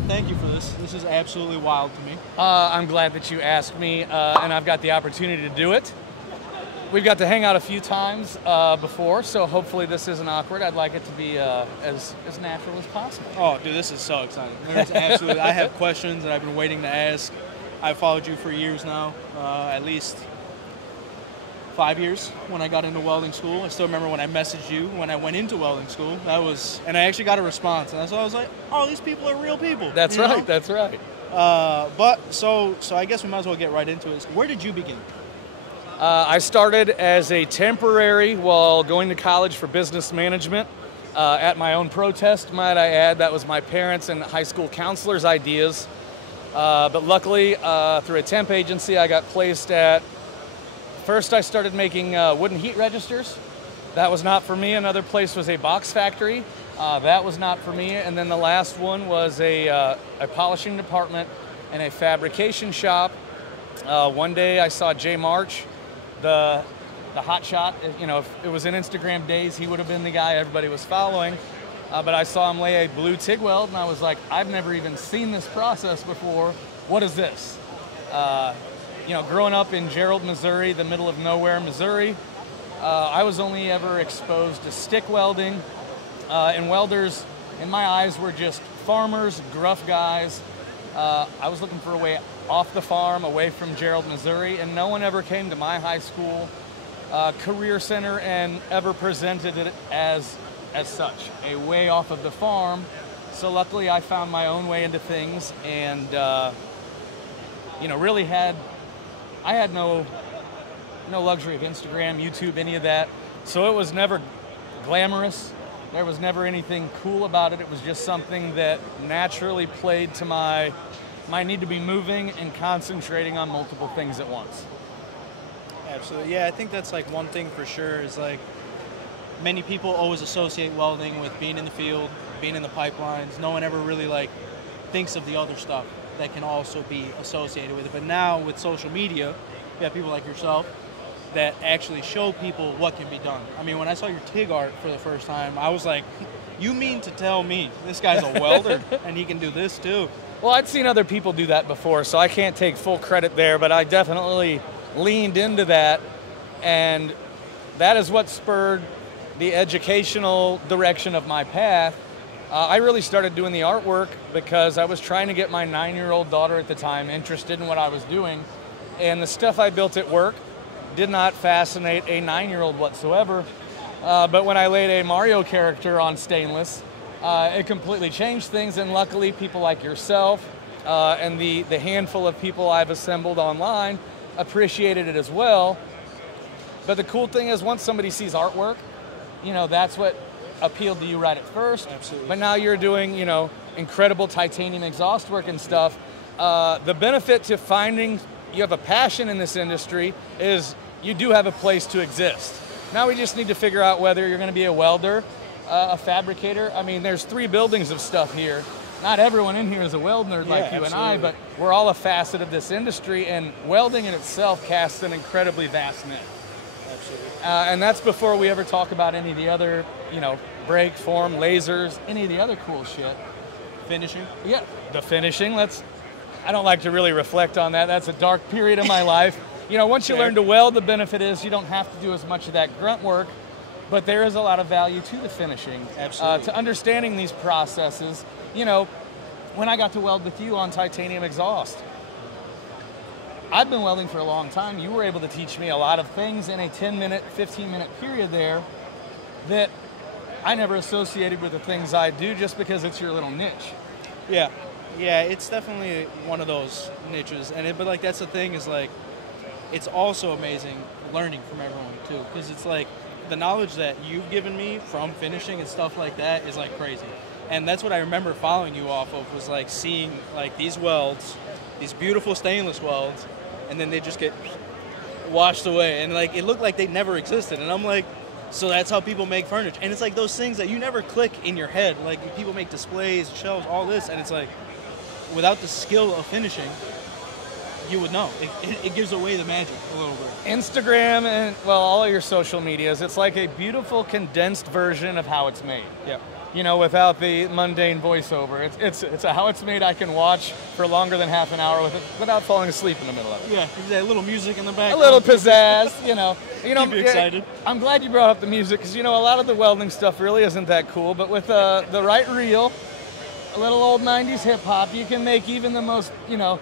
Thank you for this. This is absolutely wild to me. I'm glad that you asked me, and I've got the opportunity to do it. We've got to hang out a few times before, so hopefully this isn't awkward. I'd like it to be as natural as possible. Oh, dude, this is so exciting. There's absolutely. I have questions that I've been waiting to ask. I've followed you for years now, at least 5 years when I got into welding school. I still remember when I messaged you when I went into welding school. And I actually got a response, and so I was like, oh, these people are real people. That's right. That's right. So I guess we might as well get right into it. Where did you begin? I started as a temporary while going to college for business management at my own protest, might I add. That was my parents' and high school counselors' ideas. But luckily, through a temp agency, I got placed at, first I started making wooden heat registers. That was not for me. Another place was a box factory. That was not for me. And then the last one was a polishing department and a fabrication shop. One day I saw Jay March, the hot shot. You know, if it was in Instagram days, he would have been the guy everybody was following. But I saw him lay a blue TIG weld, and I was like, I've never even seen this process before. What is this? You know, growing up in Gerald, Missouri, the middle of nowhere, Missouri, I was only ever exposed to stick welding. And welders, in my eyes, were just farmers, gruff guys. I was looking for a way off the farm, away from Gerald, Missouri, and no one ever came to my high school career center and ever presented it as such, a way off of the farm. So luckily I found my own way into things, and you know, really had no luxury of Instagram, YouTube, any of that. So it was never glamorous. There was never anything cool about it. It was just something that naturally played to my need to be moving and concentrating on multiple things at once. Absolutely. Yeah, I think that's like one thing for sure is like many people always associate welding with being in the field, being in the pipelines. No one ever really like thinks of the other stuff that can also be associated with it. But now with social media, you have people like yourself that actually show people what can be done. I mean, when I saw your TIG art for the first time, I was like, you mean to tell me this guy's a welder and he can do this too? Well, I'd seen other people do that before, so I can't take full credit there, but I definitely leaned into that, and that is what spurred the educational direction of my path. I really started doing the artwork because I was trying to get my 9-year-old daughter at the time interested in what I was doing, and the stuff I built at work did not fascinate a 9-year-old whatsoever. But when I laid a Mario character on stainless, it completely changed things, and luckily people like yourself and the handful of people I've assembled online appreciated it as well. But the cool thing is, once somebody sees artwork, you know, that's what appealed to you right at first. Absolutely. But now you're doing, you know, incredible titanium exhaust work and stuff. The benefit to finding you have a passion in this industry is you do have a place to exist. Now we just need to figure out whether you're going to be a welder, a fabricator. I mean, there's 3 buildings of stuff here. Not everyone in here is a weld nerd like you and I, but we're all a facet of this industry, and welding in itself casts an incredibly vast net. Absolutely. And that's before we ever talk about any of the other, you know, brake, form, lasers, any of the other cool shit. Finishing? Yeah, the finishing. I don't like to really reflect on that. That's a dark period of my life. You know, once you learn to weld, the benefit is you don't have to do as much of that grunt work, but there is a lot of value to the finishing. Absolutely. To understanding these processes. You know, when I got to weld with you on titanium exhaust, I've been welding for a long time. You were able to teach me a lot of things in a 10-minute, 15-minute period there that I never associated with the things I do just because it's your little niche. Yeah. Yeah, it's definitely one of those niches. But like, that's the thing is like, it's also amazing learning from everyone too, because it's like the knowledge that you've given me from finishing and stuff like that is like crazy. And that's what I remember following you off of, was like seeing like these welds, these beautiful stainless welds, and then they just get washed away, and like it looked like they never existed. And I'm like, so that's how people make furniture. And it's like those things that you never click in your head. Like people make displays, shelves, all this, and it's like without the skill of finishing, you would know. It gives away the magic a little bit. Instagram and, well, all of your social medias, it's like a beautiful condensed version of how it's made. Yeah. You know, without the mundane voiceover. It's a how it's made I can watch for longer than half an hour with it without falling asleep in the middle of it. Yeah, a little music in the background. A little pizzazz, you know. Keep you excited. I'm glad you brought up the music because, you know, a lot of the welding stuff really isn't that cool, but with the right reel, a little old 90s hip-hop, you can make even the most, you know,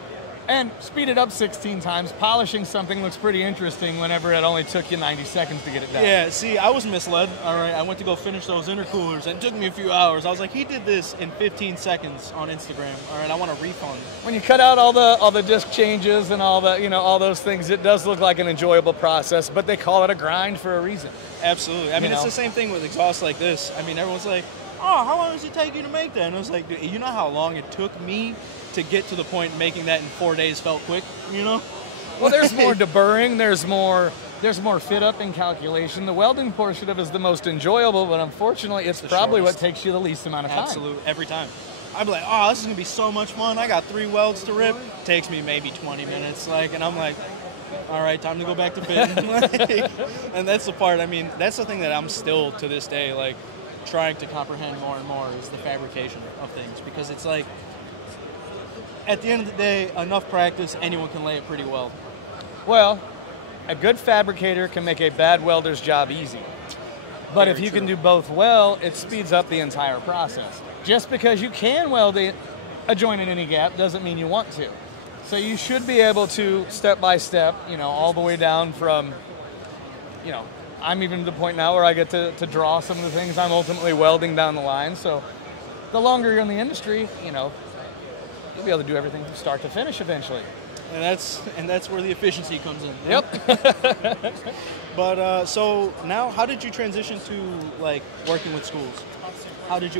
and speed it up 16 times. Polishing something looks pretty interesting whenever it only took you 90 seconds to get it done. Yeah, see, I was misled, all right? I went to go finish those intercoolers, and it took me a few hours. I was like, he did this in 15 seconds on Instagram, all right? I want a refund. When you cut out all the disc changes and all the, you know, all those things, it does look like an enjoyable process, but they call it a grind for a reason. Absolutely. I mean, it's the same thing with exhausts like this. I mean, everyone's like, oh, how long does it take you to make that? And I was like, dude, you know how long it took me to get to the point making that in 4 days felt quick, you know? Well, there's more deburring, there's more fit up and calculation. The welding portion of it is the most enjoyable, but unfortunately, it's probably what takes you the least amount of time. Absolutely, every time. I'd be like, oh, this is gonna be so much fun. I got 3 welds to rip. Takes me maybe 20 minutes, like, and I'm like, all right, time to go back to fitting. And that's the part. I mean, that's the thing that I'm still to this day like trying to comprehend more and more is the fabrication of things, because it's like, at the end of the day, enough practice, anyone can lay it pretty well. Well, a good fabricator can make a bad welder's job easy. But Very if you true. can do both well, it speeds up the entire process. Just because you can weld a joint in any gap doesn't mean you want to. So you should be able to, step by step, you know, all the way down from, you know, I'm even to the point now where I get to draw some of the things I'm ultimately welding down the line. So the longer you're in the industry, you know, you'll be able to do everything from start to finish eventually. And that's where the efficiency comes in. Yep. But so now, how did you transition to like working with schools?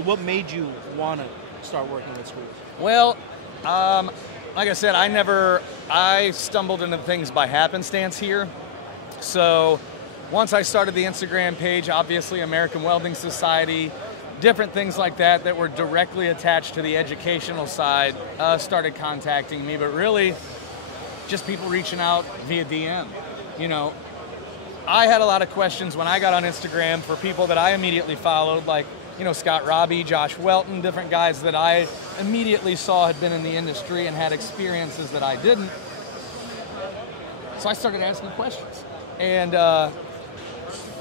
What made you want to start working with schools? Well, like I said, I stumbled into things by happenstance here. So once I started the Instagram page, obviously American Welding Society, different things like that were directly attached to the educational side started contacting me, but really just people reaching out via DM. You know, I had a lot of questions when I got on Instagram for people that I immediately followed, like, you know, Scott Robbie, Josh Welton, different guys that I immediately saw had been in the industry and had experiences that I didn't. So I started asking questions. And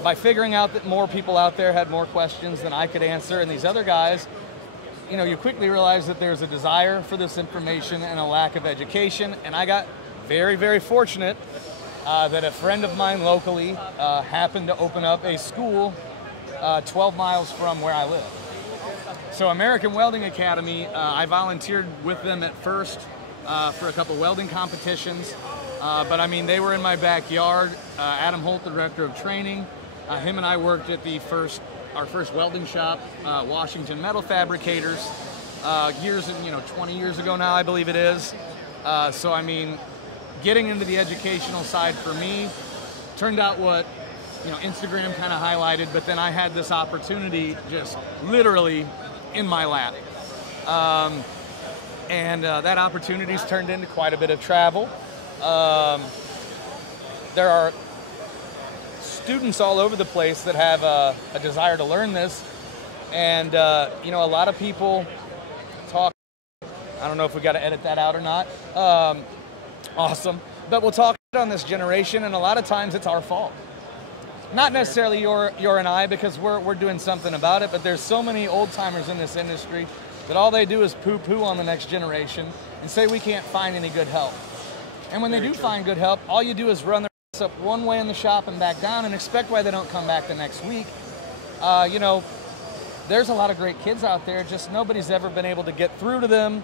by figuring out that more people out there had more questions than I could answer, and these other guys, you know, you quickly realize that there's a desire for this information and a lack of education. And I got very, very fortunate that a friend of mine locally happened to open up a school 12 miles from where I live. So American Welding Academy, I volunteered with them at first for a couple welding competitions, but I mean, they were in my backyard. Adam Holt, the director of training, him and I worked at our first welding shop, Washington Metal Fabricators, 20 years ago now, I believe it is. So I mean, getting into the educational side for me turned out what, you know, Instagram kind of highlighted, but then I had this opportunity just literally in my lap. And that opportunity's turned into quite a bit of travel. There are students all over the place that have a desire to learn this. And, you know, a lot of people talk, I don't know if we got to edit that out or not. Awesome. But we'll talk on this generation, and a lot of times it's our fault. Not necessarily your and I, because we're doing something about it, but there's so many old timers in this industry that all they do is poo-poo on the next generation and say we can't find any good help. And when they do find good help, all you do is run their ass up one way in the shop and back down and expect why they don't come back the next week. You know, there's a lot of great kids out there, just nobody's ever been able to get through to them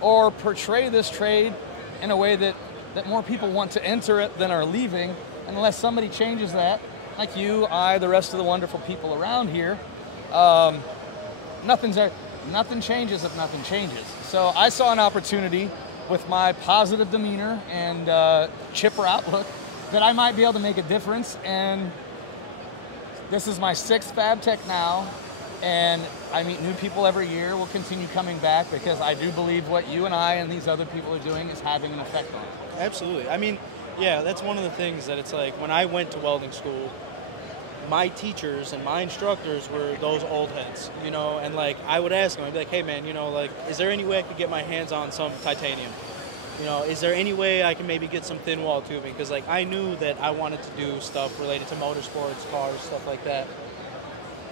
or portray this trade in a way that more people want to enter it than are leaving. And unless somebody changes that, like you, I, the rest of the wonderful people around here, nothing changes if nothing changes. So I saw an opportunity with my positive demeanor and chipper outlook that I might be able to make a difference. And this is my 6th FabTech now, and I meet new people every year. We'll continue coming back because I do believe what you and I and these other people are doing is having an effect on it. Absolutely. I mean, yeah, that's one of the things that it's like when I went to welding school, my teachers and my instructors were those old heads, you know, and like I would ask them, I'd be like, hey man, you know, like, is there any way I could get my hands on some titanium? You know, is there any way I can maybe get some thin wall tubing? Because like I knew that I wanted to do stuff related to motorsports, cars, stuff like that.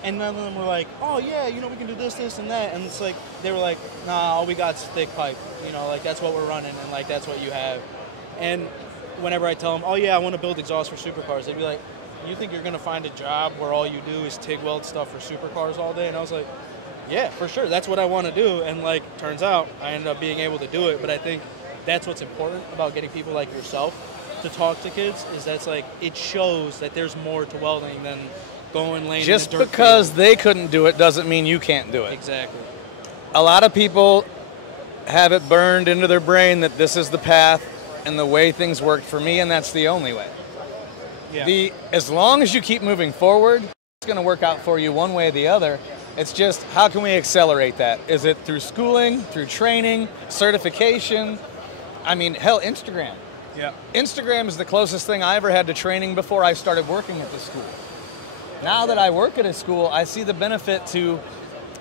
And none of them were like, oh yeah, you know, we can do this, this, and that. And it's like, they were like, nah, all we got's thick pipe. You know, like that's what we're running, and like that's what you have. And whenever I tell them, oh yeah, I want to build exhaust for supercars, they'd be like, you think you're going to find a job where all you do is TIG weld stuff for supercars all day? And I was like, yeah, for sure, that's what I want to do. And like, turns out I ended up being able to do it. But I think that's what's important about getting people like yourself to talk to kids, is that's like, it shows that there's more to welding than going laying Just in the dirt because field. they couldn't do it doesn't mean you can't do it. Exactly. A lot of people have it burned into their brain that this is the path and the way things worked for me, and that's the only way. Yeah. As long as you keep moving forward, it's going to work out for you one way or the other. It's just, how can we accelerate that? Is it through schooling, through training, certification? I mean, hell, Instagram. Yeah. Instagram is the closest thing I ever had to training before I started working at the school. Now that I work at a school, I see the benefit to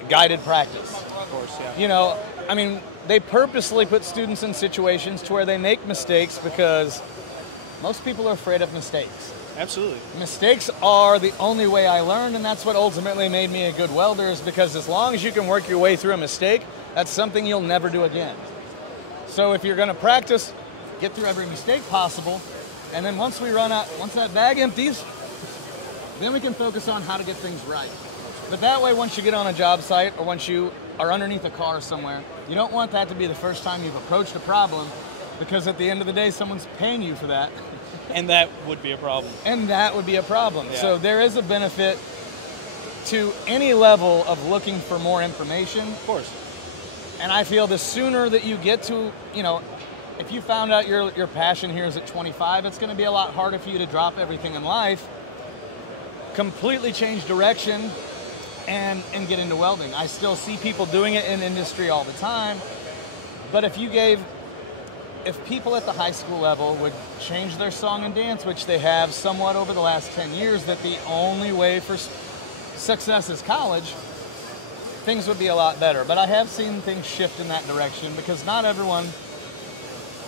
guided practice. Of course, yeah. You know, I mean, they purposely put students in situations to where they make mistakes because most people are afraid of mistakes. Absolutely. Mistakes are the only way I learn, and that's what ultimately made me a good welder, is because as long as you can work your way through a mistake, that's something you'll never do again. So if you're going to practice, get through every mistake possible, and then once that bag empties, then we can focus on how to get things right. But that way, once you get on a job site or once you are underneath a car somewhere, you don't want that to be the first time you've approached a problem, because at the end of the day, someone's paying you for that. And that would be a problem. And that would be a problem. Yeah. So there is a benefit to any level of looking for more information. Of course. And I feel the sooner that you get to, you know, if you found out your passion here is at 25, it's going to be a lot harder for you to drop everything in life, completely change direction, and get into welding. I still see people doing it in industry all the time, but if people at the high school level would change their song and dance, which they have somewhat over the last 10 years, that the only way for success is college, things would be a lot better. But I have seen things shift in that direction, because not everyone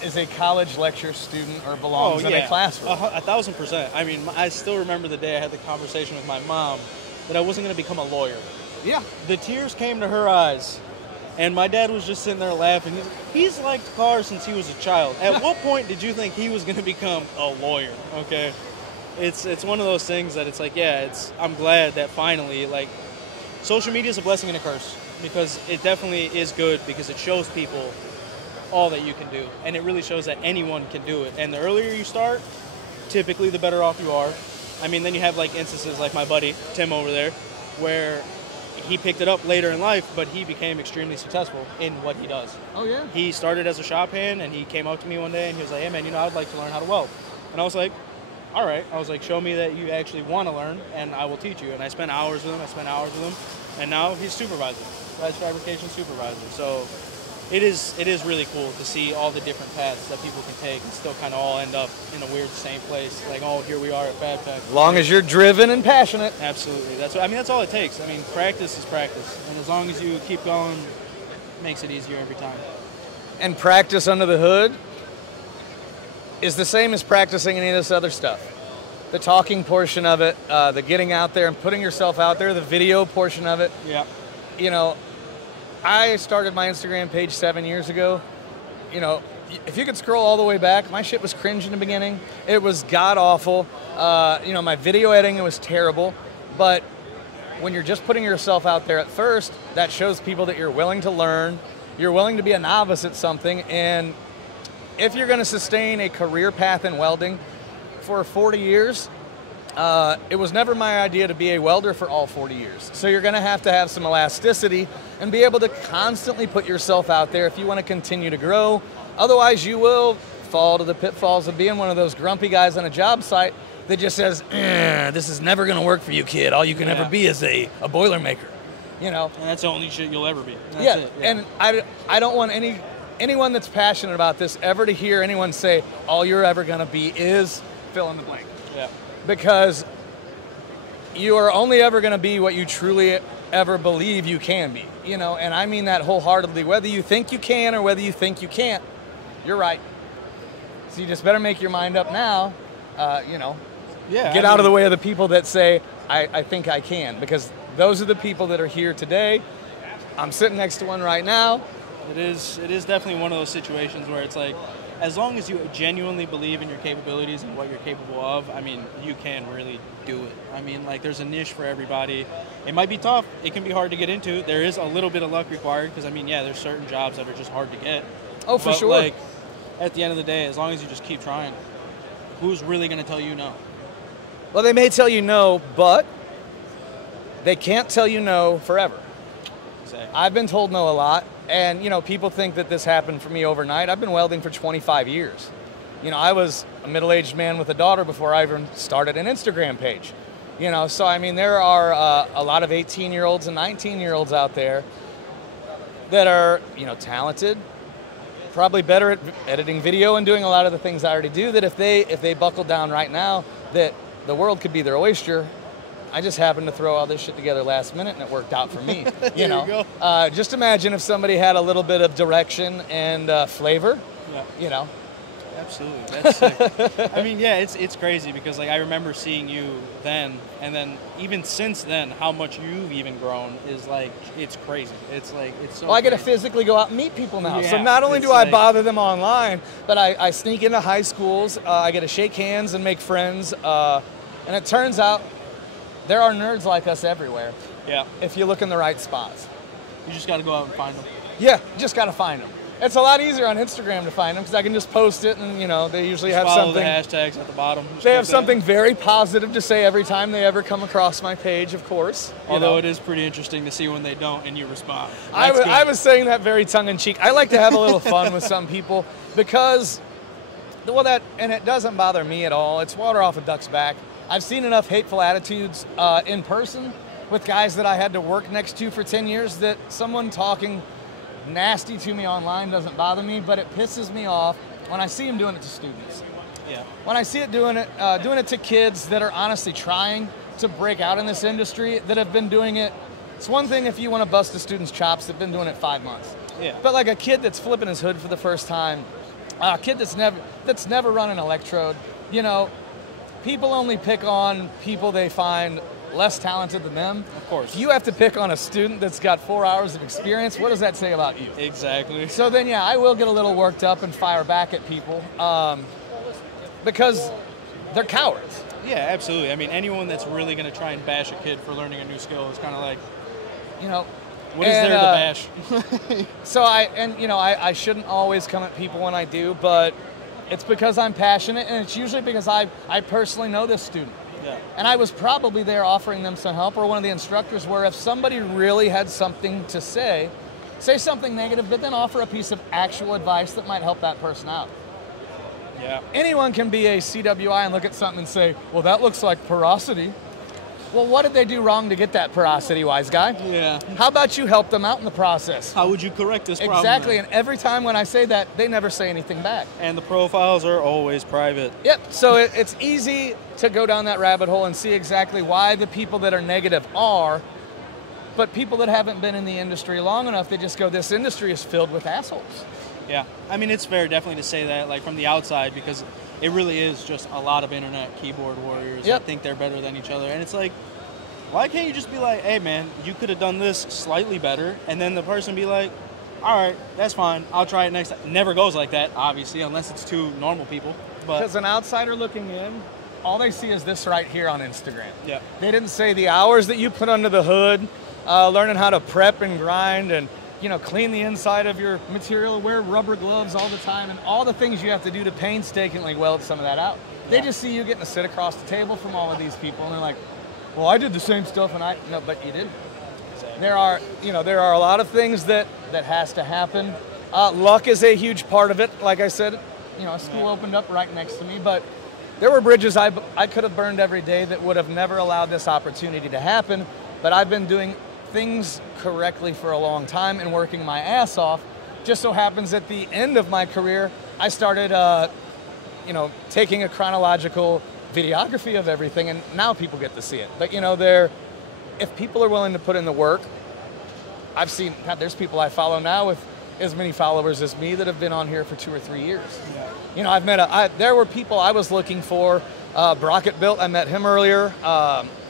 is a college lecture student or belongs in a classroom. 1,000%. I mean, I still remember the day I had the conversation with my mom that I wasn't going to become a lawyer. Yeah. The tears came to her eyes, and my dad was just sitting there laughing. He's liked cars since he was a child. At what point did you think he was going to become a lawyer? Okay, it's one of those things that it's like, yeah, I'm glad that finally, like, social media is a blessing and a curse, because it definitely is good, because it shows people all that you can do, and it really shows that anyone can do it. And the earlier you start, typically the better off you are. I mean, then you have like instances like my buddy Tim over there, where he picked it up later in life, but he became extremely successful in what he does. Oh yeah. He started as a shop hand, and he came up to me one day and he was like, hey man, you know, I'd like to learn how to weld. And I was like, all right. I was like, show me that you actually want to learn, and I will teach you. And I spent hours with him, and now he's supervisor, Rise Fabrication supervisor. So it is really cool to see all the different paths that people can take and still kind of all end up in a weird same place. Like, oh, here we are at FabTech. As long as you're driven and passionate. Absolutely. That's all it takes. I mean, practice is practice. And as long as you keep going, it makes it easier every time. And practice under the hood is the same as practicing any of this other stuff. The talking portion of it, the getting out there and putting yourself out there, the video portion of it. Yeah. You know, I started my Instagram page 7 years ago. You know, if you could scroll all the way back, my shit was cringe in the beginning. It was god-awful. You know, my video editing was terrible. But when you're just putting yourself out there at first, that shows people that you're willing to learn, you're willing to be a novice at something, and if you're going to sustain a career path in welding for 40 years, it was never my idea to be a welder for all 40 years. So you're going to have some elasticity and be able to constantly put yourself out there if you want to continue to grow. Otherwise, you will fall to the pitfalls of being one of those grumpy guys on a job site that just says, this is never going to work for you, kid. All you can ever be is a Boilermaker, you know? And that's the only shit you'll ever be. That's yeah, it. And I don't want any anyone that's passionate about this ever to hear anyone say, all you're ever going to be is fill in the blank. Yeah. Because you are only ever going to be what you truly ever believe you can be, you know, and I mean that wholeheartedly. Whether you think you can or whether you think you can't, you're right. So you just better make your mind up now, you know, get out of the way of the people that say, I think I can, because those are the people that are here today. I'm sitting next to one right now. It is definitely one of those situations where it's like, as long as you genuinely believe in your capabilities and what you're capable of, I mean, you can really do it. I mean, like, there's a niche for everybody. It might be tough. It can be hard to get into. There is a little bit of luck required because, I mean, yeah, there's certain jobs that are just hard to get. Oh, for sure. Like, at the end of the day, as long as you just keep trying, who's really going to tell you no? Well, they may tell you no, but they can't tell you no forever. Exactly. I've been told no a lot. And, you know, people think that this happened for me overnight. I've been welding for 25 years. You know, I was a middle-aged man with a daughter before I even started an Instagram page. You know, so, I mean, there are a lot of 18-year-olds and 19-year-olds out there that are, you know, talented, probably better at editing video and doing a lot of the things I already do, that if they buckled down right now, that the world could be their oyster. I just happened to throw all this shit together last minute, and it worked out for me. You know, just imagine if somebody had a little bit of direction and flavor. Yeah. You know. Absolutely, that's sick. I mean, yeah, it's crazy because, like, I remember seeing you then, and then even since then, how much you've even grown is, like, it's crazy. It's like, it's so. Well, I get to physically go out and meet people now. Yeah, so not only do I bother them online, but I sneak into high schools. I get to shake hands and make friends, and it turns out there are nerds like us everywhere. Yeah. If you look in the right spots. You just got to go out and find them. Yeah, you just got to find them. It's a lot easier on Instagram to find them because I can just post it, and, you know, they usually have follow something. The hashtags at the bottom. They have something very positive to say every time they ever come across my page, of course. Although it is pretty interesting to see when they don't and you respond. I was saying that very tongue-in-cheek. I like to have a little fun with some people because, well, and it doesn't bother me at all. It's water off a duck's back. I've seen enough hateful attitudes in person with guys that I had to work next to for 10 years that someone talking nasty to me online doesn't bother me, but it pisses me off when I see them doing it to students. Yeah. When I see it doing it to kids that are honestly trying to break out in this industry, that have been doing it. It's one thing if you want to bust a student's chops that've been doing it 5 months. Yeah. But like a kid that's flipping his hood for the first time, a kid that's never run an electrode, you know, people only pick on people they find less talented than them. Of course. If you have to pick on a student that's got 4 hours of experience, what does that say about you? Exactly. So then, yeah, I will get a little worked up and fire back at people because they're cowards. Yeah, absolutely. I mean, anyone that's really going to try and bash a kid for learning a new skill is kind of like, you know, what is there to bash? So I shouldn't always come at people when I do, but it's because I'm passionate, and it's usually because I personally know this student. Yeah. And I was probably there offering them some help, or one of the instructors, where if somebody really had something to say something negative, but then offer a piece of actual advice that might help that person out. Yeah. Anyone can be a CWI and look at something and say, well, that looks like porosity. Well, what did they do wrong to get that porosity, wise guy? Yeah. How about you help them out in the process? How would you correct this problem? Exactly, and every time when I say that, they never say anything back. And the profiles are always private. Yep, so it's easy to go down that rabbit hole and see exactly why the people that are negative are, but people that haven't been in the industry long enough, they just go, this industry is filled with assholes. Yeah, I mean, it's fair definitely to say that, like, from the outside, because it really is just a lot of internet keyboard warriors that think they're better than each other. And it's like, why can't you just be like, hey, man, you could have done this slightly better, and then the person be like, all right, that's fine, I'll try it next time. It never goes like that, obviously, unless it's two normal people. Because an outsider looking in, all they see is this right here on Instagram. Yeah. They didn't say the hours that you put under the hood, learning how to prep and grind and, you know, clean the inside of your material, wear rubber gloves all the time, and all the things you have to do to painstakingly weld some of that out. They just see you getting to sit across the table from all of these people, and they're like, well, I did the same stuff, and no, but you didn't. Exactly. There are a lot of things that has to happen. Luck is a huge part of it. Like I said, you know, a school opened up right next to me, but there were bridges I could have burned every day that would have never allowed this opportunity to happen. But I've been doing things correctly for a long time and working my ass off just so happens at the end of my career, I started, you know, taking a chronological videography of everything, and now people get to see it. But you know, if people are willing to put in the work, I've seen, God, there's people I follow now with as many followers as me that have been on here for 2 or 3 years. Yeah. You know, there were people I was looking for. Brockett Built, I met him earlier.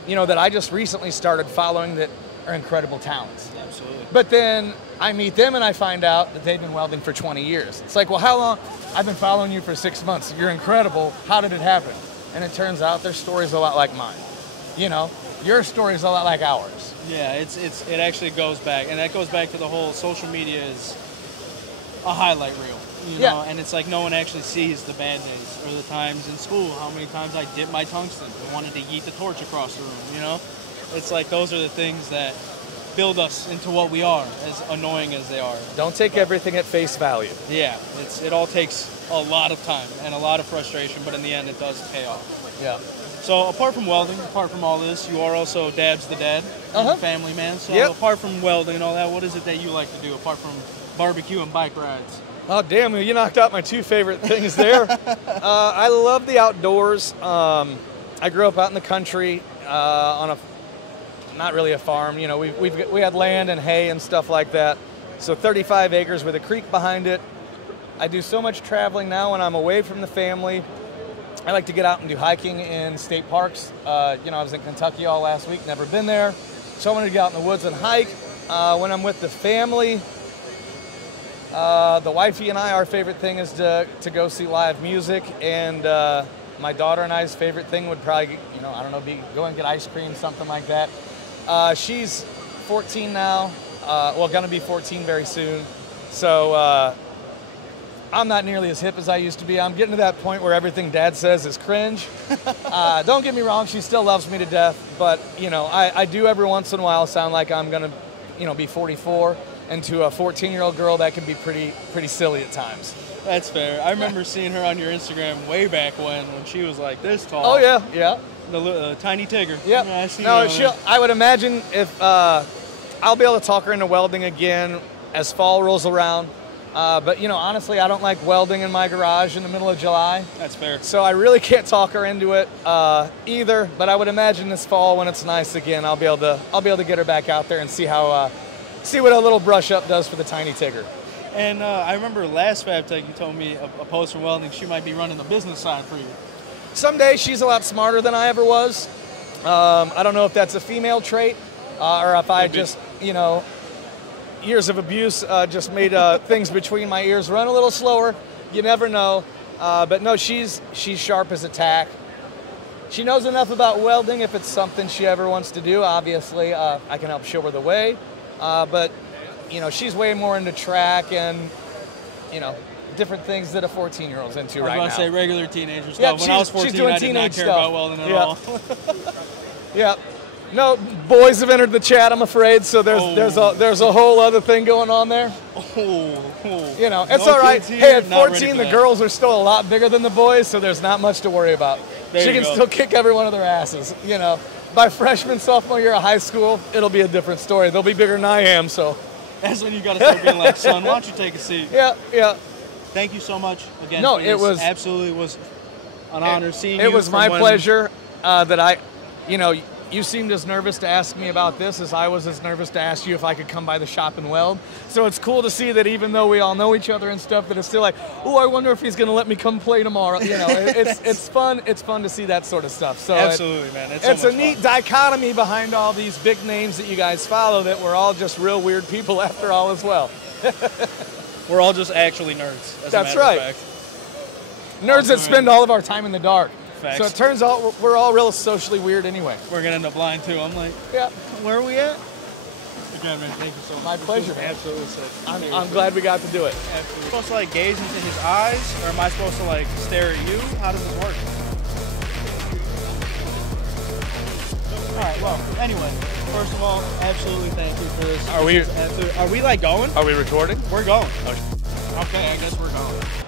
You know, that I just recently started following that are incredible talents. Absolutely. But then I meet them and I find out that they've been welding for 20 years. It's like, well, how long? I've been following you for 6 months. You're incredible. How did it happen? And it turns out their story's a lot like mine. You know, your story's a lot like ours. Yeah, it actually goes back, and that goes back to the whole social media is a highlight reel, you know, and it's like no one actually sees the bad days or the times in school, how many times I dipped my tungsten and wanted to yeet the torch across the room, you know? It's like those are the things that build us into what we are, as annoying as they are. Don't take everything at face value. Yeah, it all takes a lot of time and a lot of frustration, but in the end it does pay off. Yeah. So apart from welding, apart from all this, you are also Dab's the dad, family man. So apart from welding and all that, what is it that you like to do apart from barbecue and bike rides? Oh, damn, you knocked out my 2 favorite things there. I love the outdoors. I grew up out in the country on a, not really a farm, you know, we had land and hay and stuff like that. So 35 acres with a creek behind it. I do so much traveling now when I'm away from the family. I like to get out and do hiking in state parks. You know, I was in Kentucky all last week, never been there. So I wanted to get out in the woods and hike. When I'm with the family, the wifey and I, our favorite thing is to go see live music. And my daughter and I's favorite thing would probably, you know, I don't know, be go and get ice cream, something like that. She's 14 now, well, gonna be 14 very soon. So I'm not nearly as hip as I used to be. I'm getting to that point where everything Dad says is cringe. Don't get me wrong, she still loves me to death, but you know, I do every once in a while sound like I'm gonna, you know, be 44, and to a 14-year-old girl that can be pretty silly at times. That's fair. I remember seeing her on your Instagram way back when she was like this tall. Oh yeah, yeah. The tiny Tigger. Yeah. No, I would imagine if I'll be able to talk her into welding again as fall rolls around. But you know, honestly, I don't like welding in my garage in the middle of July. That's fair. So I really can't talk her into it either. But I would imagine this fall when it's nice again, I'll be able to get her back out there and see how see what a little brush up does for the tiny Tigger. And I remember last FabTech, you told me opposed from welding, she might be running the business side for you. Someday she's a lot smarter than I ever was. I don't know if that's a female trait or if I just, you know, years of abuse just made things between my ears run a little slower. You never know. But no, she's sharp as a tack. She knows enough about welding if it's something she ever wants to do. Obviously, I can help show her the way. But, you know, she's way more into track and, you know, different things that a 14-year-old's into right now. I was about to say regular teenager stuff. When I was 14, I did not care about welding at all. Yeah. No, boys have entered the chat, I'm afraid, so there's a whole other thing going on there. You know, it's all right. Hey, at 14, the girls are still a lot bigger than the boys, so there's not much to worry about. She can still kick every one of their asses, you know. By freshman, sophomore year of high school, it'll be a different story. They'll be bigger than I am, so. That's when you got to start being like, son, why don't you take a seat? Yeah. Thank you so much again. No, it was absolutely was an honor seeing you. It was my pleasure that I, you know, you seemed as nervous to ask me about this as I was as nervous to ask you if I could come by the shop and weld. So it's cool to see that even though we all know each other and stuff, that it's still like, oh, I wonder if he's going to let me come play tomorrow. You know, it's fun. It's fun to see that sort of stuff. So absolutely, man. It's a neat dichotomy behind all these big names that you guys follow, that we're all just real weird people after all as well. We're all just actually nerds. That's right. Nerds that spend all of our time in the dark. Facts. So it turns out we're all real socially weird anyway. We're going to end up lying too. I'm like, yeah, where are we at? Again, man, thank you so much. My pleasure, man. Absolutely sick. I'm glad we got to do it. Absolutely. Am I supposed to like gaze into his eyes, or am I supposed to like stare at you? How does this work? All right, well, anyway, first of all, absolutely thank you for this. Are we like going? Are we recording? We're going. Okay, I guess we're going.